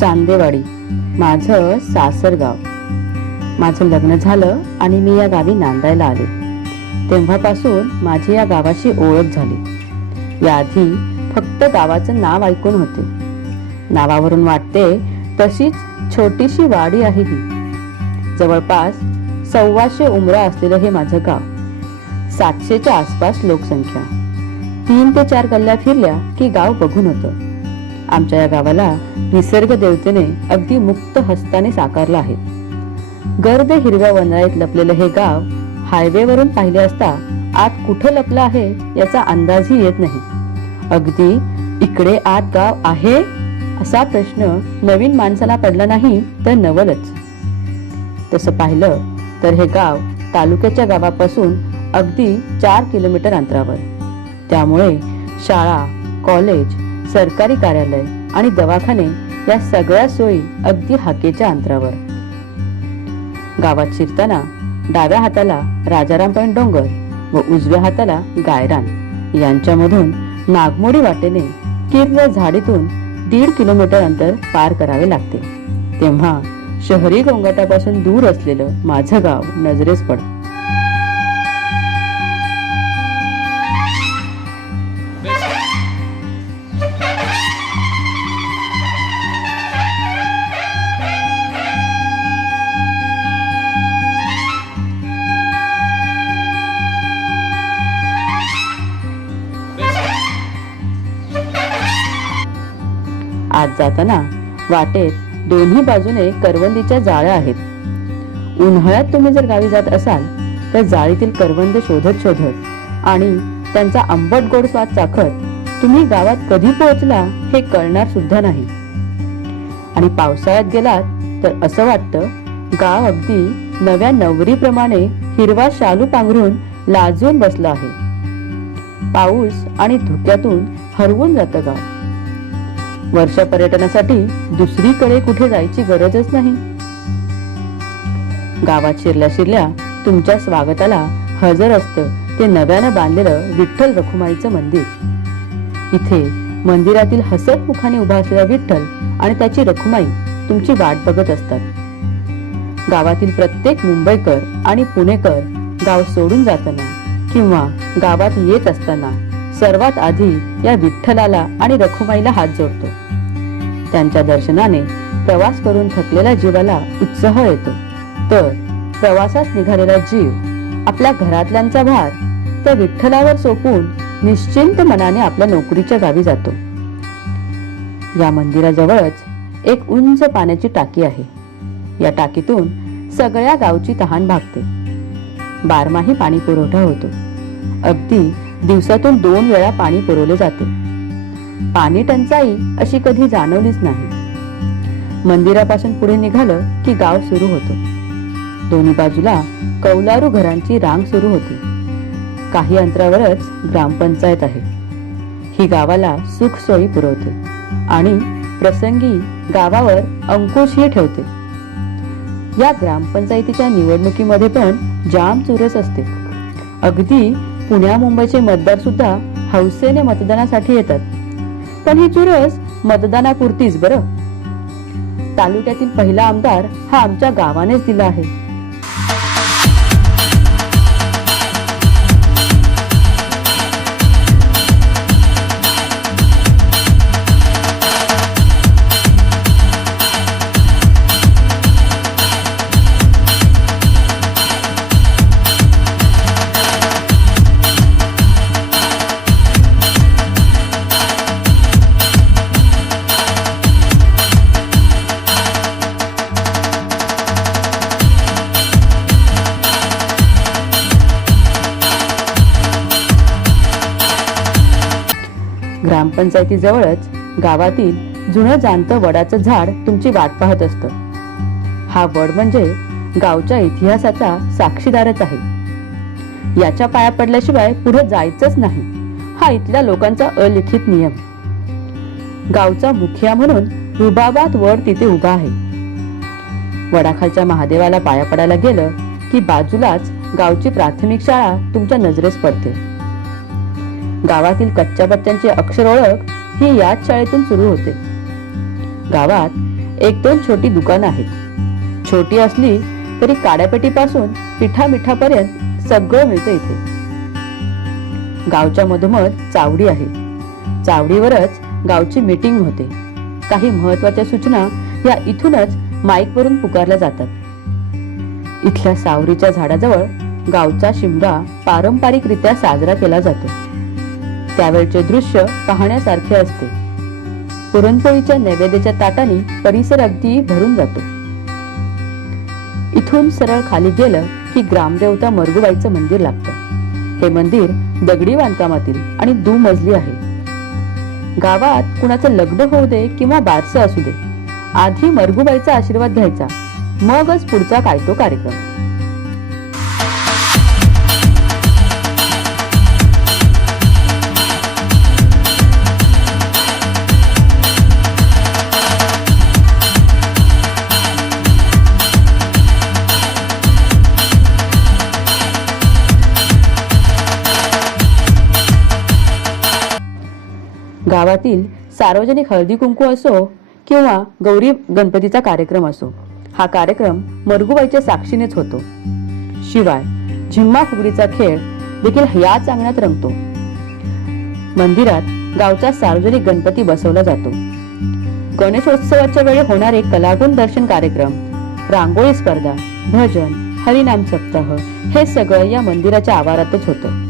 चांदेवाडी माझं सासरगाव. माझं लग्न झालं आणि मी या गावी नांदायला आले. तेव्हापासून माझी या गावाशी ओळख झाली. याआधी फक्त गावाचं नाव ऐकून होते. नावावरून वाटते तशीच छोटीशी वाडी आहे ही. जवळपास सव्वाशे उमरा असलेलं हे माझं गाव. सातशेच्या आसपास लोकसंख्या. तीन ते चार गल्ल्या फिरल्या की गाव बघून होतं. आमच्या या गावाला निसर्ग देवतेने अगदी मुक्त हस्ताने साकारला आहे. गर्द हिरव्या वनराईत लपलेलं हे गाव हायवेवरून पाहिले असता आत कुठं लपलं आहे याचा अंदाजही येत नाही. अगदी इकडे आत गाव आहे? असा प्रश्न नवीन माणसाला पडला नाही तर नवलच. तसं पाहिलं तर हे गाव तालुक्याच्या गावापासून अगदी चार किलोमीटर अंतरावर. त्यामुळे शाळा कॉलेज सरकारी कार्यालय आणि दवाखाने या सगळ्या सोयी अगदी हाकेच्या अंतरावर. गावात शिरताना डाव्या हाताला राजाराम डोंगर व उजव्या हाताला गायरान. यांच्यामधून नागमोडी वाटेने किर्र झाडीतून दीड किलोमीटर अंतर पार करावे लागते. तेव्हा शहरी गोंगाटापासून दूर असलेलं माझं गाव नजरेस पडतं. जाताना वाटेत दोन्ही बाजूने करवंदीच्या जाळ्या आहेत. उन्हाळ्यात तुम्ही जर गावी जात असाल तर जाळीतील करवंद शोधत शोधत आणि त्यांचा आंबट गोड स्वाद चाखत तुम्ही गावात कधी पोहोचला हे कळणार सुद्धा नाही. आणि पावसाळ्यात गेलात तर असं वाटतं गाव अगदी नव्या नवरीप्रमाणे हिरवा शालू पांघरून लाजून बसला आहे. पाऊस आणि धुक्यातून हरवून जातं गाव. वर्षा पर्यटनासाठी दुसरीकडे कुठे जायची गरजच नाही. गावात शिरल्या शिरल्या तुमच्या स्वागताला हजर असतं ते नव्यानं बांधलेलं विठ्ठल रखुमाईचं मंदिर. इथे मंदिरातील हसत मुखाने उभा असलेला विठ्ठल आणि त्याची रखुमाई तुमची वाट बघत असतात. गावातील प्रत्येक मुंबईकर आणि पुणेकर गाव सोडून जाताना किंवा गावात येत असताना सर्वात आधी या विठ्ठलाला आणि रखुमाईला हात जोडतो. त्यांच्या दर्शनाने प्रवास करून थकलेल्या जीवाला उत्साह येतो. तर प्रवासात निघालेला जीव आपल्या घरातल्यांचा भार त्या विठ्ठलावर सोपून निश्चिंत मनाने आपल्या नोकरीच्या गावी जातो. या मंदिराजवळच एक उंच पाण्याची टाकी आहे. या टाकीतून सगळ्या गावची तहान भागते. बारमाही पाणी पुरवठा होतो. अगदी दिवसातून दोन वेळा पाणी पुरवले जाते. पाणी टंचाई अशी कधी जाणवलीच नाही. मंदिरापासून पुढे निघालं की गाव सुरू होतो. दोन्ही बाजूला कौलारू घरांची रांग सुरू होती. काही अंतरावरच ग्रामपंचायत आहे. ही गावाला सुख सोयी पुरवते आणि प्रसंगी गावावर अंकुशही ठेवते. या ग्रामपंचायतीच्या निवडणुकीमध्ये पण जाम चुरस असते. अगदी पुण्या मुंबईचे मतदार सुद्धा हौसेने मतदानासाठी येतात. पण ही चुरस मतदानापुरतीच बरं. तालुक्यातील पहिला आमदार हा आमच्या गावानेच दिला आहे. ग्रामपंचायतीजवळच गावातील जुनं जाणतं वडाचं झाड तुमची वाट पाहत असतं. हा वड म्हणजे गावच्या इतिहासाचा साक्षीदारच आहे. याच्या पाया पडल्याशिवाय पुढे जायचंच नाही हा इथल्या लोकांचा अलिखित नियम. गावचा मुखिया म्हणून रुबाबात वड तिथे उभा आहे. वडाखालच्या महादेवाला पाया पडायला गेलं की बाजूलाच गावची प्राथमिक शाळा तुमच्या नजरेस पडते. गावातील कच्च्या बच्च्यांची अक्षर ओळख ही याच शाळेतून सुरू होते. गावात एक दोन छोटी दुकानं आहेत. छोटी असली तरी काड्यापेटीपासून पिठा मिठापर्यंत सगळं मिळतं इथे. गावच्या मधोमध चावडी आहे. चावडीवरच गावची मीटिंग होते. काही महत्त्वाच्या सूचना या इथूनच माईकवरून पुकारल्या जातात. इथल्या सावरीच्या झाडाजवळ गावचा शिमगा पारंपरिकरित्या साजरा केला जातो. त्यावेळचे दृश्य पाहण्यासारखे असते. पुरणपोळीच्या नैवेद्याच्या ताटाने परिसर अगदी भरून जातो. इथून सरळ खाली गेलं की ग्रामदेवता मरगुबाईचं मंदिर लागतं. हे मंदिर दगडी बांधकामातील आणि दुमजली आहे. गावात कुणाचं लग्न होऊ दे किंवा बारसं असू दे आधी मरगुबाईचा आशीर्वाद घ्यायचा मगच पुढचा काय तो कार्यक्रम. गावातील सार्वजनिक हळदी कुंकू असो किंवा गौरी गणपतीचा कार्यक्रम असो हा कार्यक्रम मरगुबाईच्या साक्षीनेच होतो. शिवाय झिम्मा फुगडीचा खेळ देखील याच अंगणात रंगतो. मंदिरात गावचा सार्वजनिक गणपती बसवला जातो. गणेशोत्सवाच्या वेळी होणारे कलागुण दर्शन कार्यक्रम रांगोळी स्पर्धा भजन हरिनाम सप्ताह हे सगळं या मंदिराच्या आवारातच होतं.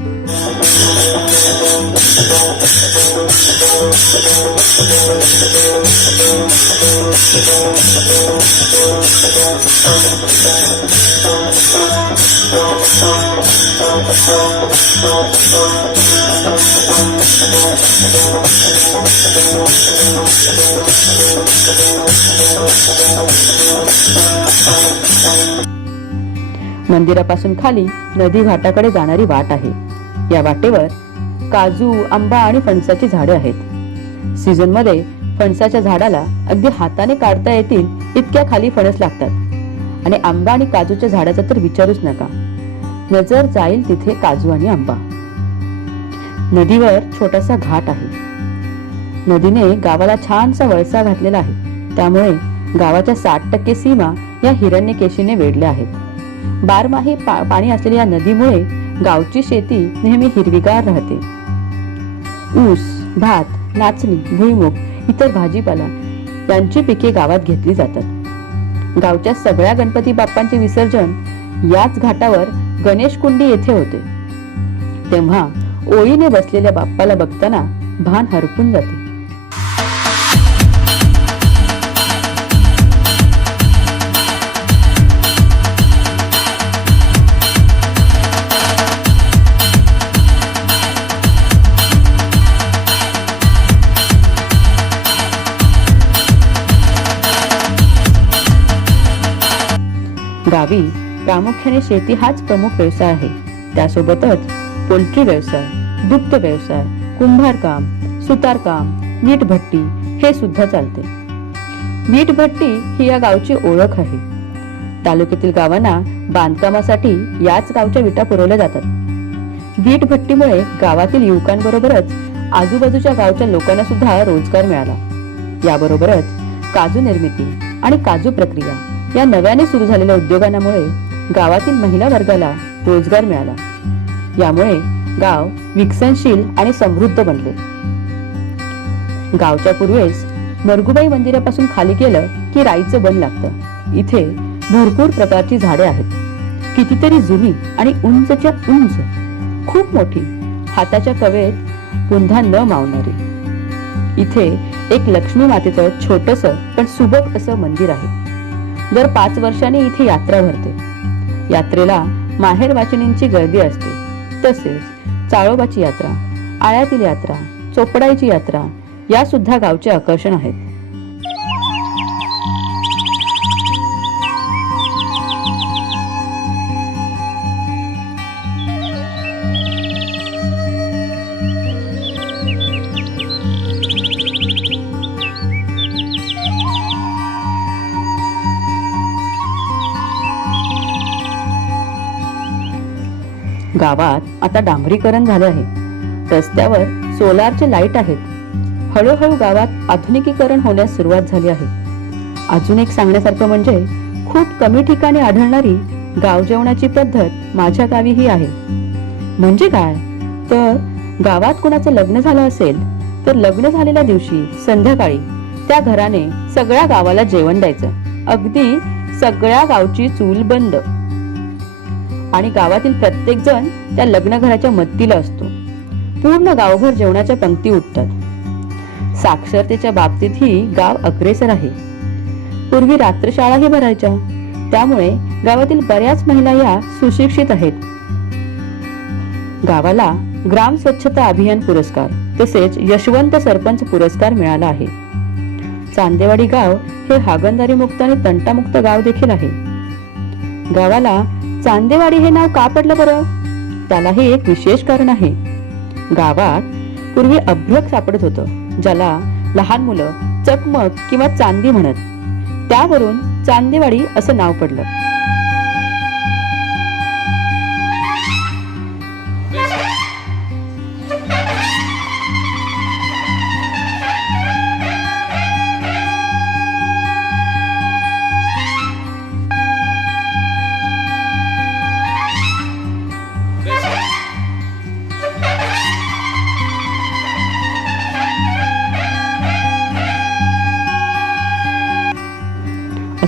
मंदिरापासून खाली नदी घाटाकडे जाणारी वाट आहे. या वाटेवर काजू आंबा आणि फणसाची झाडे आहेत. सीझनमध्ये फणसाच्या झाडाला अगदी हाताने काढता येतील इतक्या खाली फणस लागतात. आणि आंबा आणि काजूच्या झाडाचा तर विचारूच नका. नजर जाईल तिथे काजू आणि आंबा. नदीवर छोटासा घाट आहे. नदीने गावाला छानसा वळसा घातलेला आहे. त्यामुळे गावाच्या साठ टक्के सीमा या हिरण्यकेशीने वेढल्या आहेत. बारमाही पा पाणी असलेल्या या नदीमुळे गावची शेती नेहमी हिरवीगार राहते. ऊस भात नाचणी भुईमुग इतर भाजीपाला यांची पिके गावात घेतली जातात. गावच्या सगळ्या गणपती बाप्पांचे विसर्जन याच घाटावर गणेश कुंडी येथे होते. तेव्हा ओळीने बसलेल्या बाप्पाला बघताना भान हरपून जाते. गावी प्रामुख्याने शेती हाच प्रमुख व्यवसाय आहे. त्यासोबतच पोल्ट्री व्यवसाय दुग्ध व्यवसाय कुंभारकाम सुतारकाम वीटभट्टी हे सुद्धा चालते. वीटभट्टी ही या गावची ओळख आहे. तालुक्यातील गावांना बांधकामासाठी याच गावच्या विटा पुरवल्या जातात. वीटभट्टीमुळे गावातील युवकांबरोबरच आजूबाजूच्या गावच्या लोकांना सुद्धा रोजगार मिळाला. याबरोबरच काजू निर्मिती आणि काजू प्रक्रिया या नव्याने सुरू झालेल्या उद्योगांमुळे गावातील महिला वर्गाला रोजगार मिळाला. यामुळे गाव विकसनशील आणि समृद्ध बनले. गावच्या पूर्वेस मरगुबाई मंदिरापासून खाली गेलं की राईचं बन लागतं. इथे भरपूर प्रकारची झाडे आहेत. कितीतरी जुनी आणि उंचच्या उंच खूप मोठी हाताच्या कवेत पुन्हा न मावणारी. इथे एक लक्ष्मी मातेचं छोटस पण सुबक असं मंदिर आहे. दर पाच वर्षांनी इथे यात्रा भरते. यात्रेला माहेर वाचिनींची गर्दी असते. तसेच चाळोबाची यात्रा आळ्यातील यात्रा चोपडाईची यात्रा या सुद्धा गावचे आकर्षण आहेत. गावात आता डांबरीकरण झाले आहे. रस्त्यावर सोलारचे लाइट आहेत. हळूहळू गावात आधुनिकीकरण होण्यास सुरुवात झाली आहे. अजून एक सांगण्यासारखं म्हणजे खूप कमी ठिकाणी आढळणारी गाव जेवणाची पद्धत माझ्या गावीही आहे. म्हणजे काय? तर गावात कुणाचं लग्न झालं असेल तर लग्न झालेल्या दिवशी संध्याकाळी त्या घराने सगळ्या गावाला जेवण द्यायचं. अगदी सगळ्या गावची चूल बंद. आणि गावातील प्रत्येक जण त्या लग्नघराच्या मत्तीला असतो. पूर्ण गावभर जेवणाच्या पंक्ती उठतात. साक्षरतेच्या बाबतीतही गाव अग्रेसर आहे. पूर्वी रात्रशाळाही भरायच्या. त्यामुळे गावातील बऱ्याच महिला या सुशिक्षित आहेत. गावाला ग्राम स्वच्छता अभियान पुरस्कार तसेच यशवंत सरपंच पुरस्कार मिळाला आहे. चांदेवाडी गाव हे हागणदारी मुक्त आणि तंटामुक्त गाव देखील आहे. गावाला चांदेवाडी हे नाव का पडलं बरं? त्यालाही एक विशेष कारण आहे. गावात पूर्वी अभ्रक सापडत होतं ज्याला लहान मुलं चकमक किंवा चांदी म्हणत. त्यावरून चांदेवाडी असं नाव पडलं.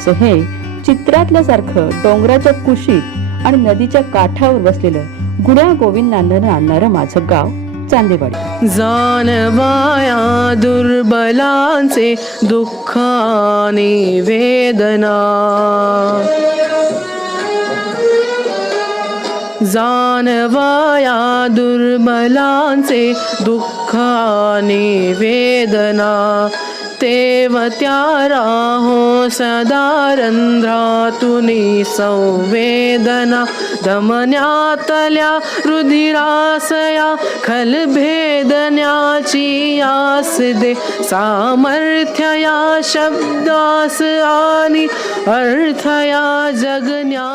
असं हे चित्रातल्यासारखं डोंगराच्या कुशीत आणि नदीच्या काठावर बसलेलं गुण्या गोविंद आणणारं माझं गाव चांदेवाडी. जानवाया दुर्बलांचे दुःखाने वेदना. जानवाया दुर्बलांचे दुःखाने वेदना. तेव त्या राहो सदा रंध्रातुनी संवेदना दमन्यातल्या रुधिरासया खलभेदन्याची आस दे सामर्थ्यया शब्दास आणि अर्थया जगन्या